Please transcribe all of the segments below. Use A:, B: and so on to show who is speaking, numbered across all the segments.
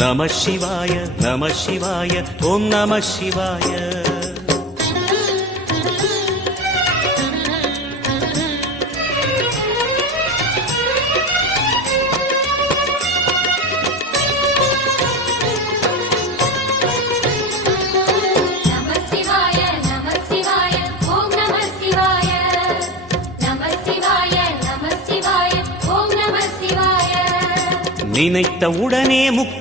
A: நம சிவாய நம சிவாய ஓம் நம சிவாய. நினைத்த உடனே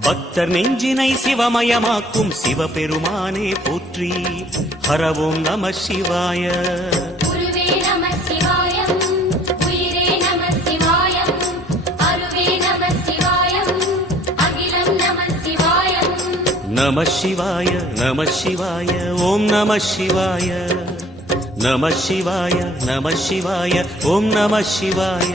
A: பக்தர் நெஞ்சினை சிவமயமாக்கும் சிவபெருமானே போற்றி ஹரவோம் நம சிவாய
B: குருவே நம சிவாயம் உயிரே நம சிவாயம் அருவே நம சிவாயம் அகிலம் நம சிவாயம்
A: நம சிவாய நம சிவாய ஓம் நம சிவாய நம சிவாய நம சிவாய ஓம் நம சிவாய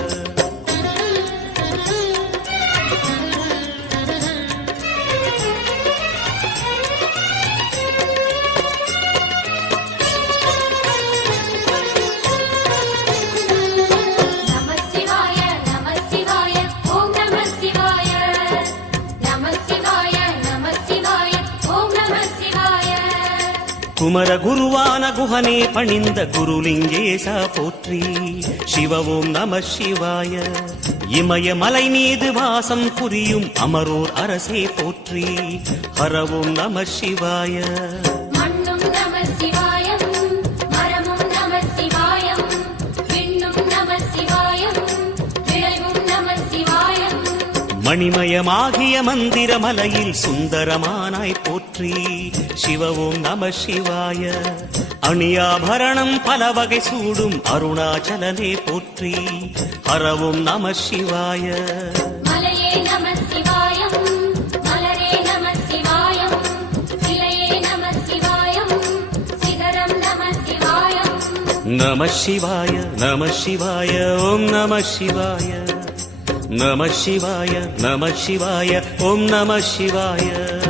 A: குமர குருவான குஹனே பணிந்த குருலிங்கேசா போற்றி. சிவ ஓம் நம சிவாய. இமய மலை மீது வாசம் புரியும் அமரோர் அரசே போற்றி. ஹரவோம் நம சிவாய. மணிமயமாகிய மந்திர மலையில் சுந்தரமானாய் போற்றி. சிவ ஓம் நம சிவாய. அணியாபரணம் பல வகை சூடும் அருணாச்சலனே போற்றி. ஹரவோம் நம சிவாய.
B: நம
A: சிவாய நம சிவாய ஓம் நம சிவாய. நம சிவாய நம சிவாய ஓம் நம சிவாய.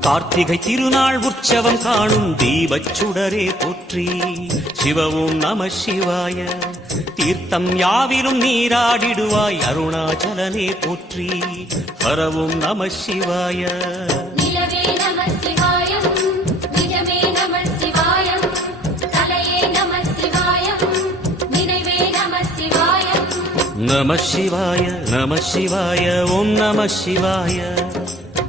A: கார்த்திகை திருநாள் உற்சவம் காணும் தீபச் சுடரே போற்றி. சிவவும் நம சிவாய தீர்த்தம் யாவிலும் நீராடிடுவாய் அருணாச்சலனே போற்றி. ஹரவும் நம சிவாய.
B: நம
A: சிவாய நம சிவாய ஓம் நம சிவாய.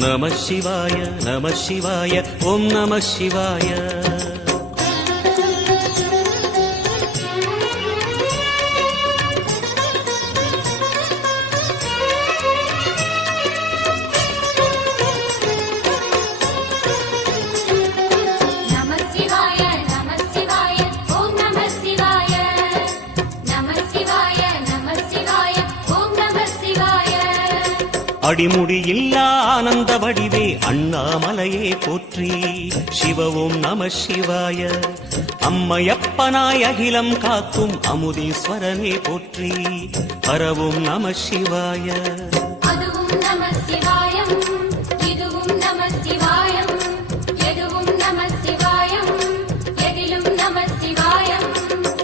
A: நம சிவாய நம சிவாய ஓம் நம சிவாய.
B: நம சிவாய
A: ஆனந்த வடிவே அண்ணாமலையே போற்றி. சிவவும் நம சிவாய அம்மையப்பனாய் அகிலம் காக்கும் அமுதீஸ்வரனே போற்றி. பரவும் நம சிவாய.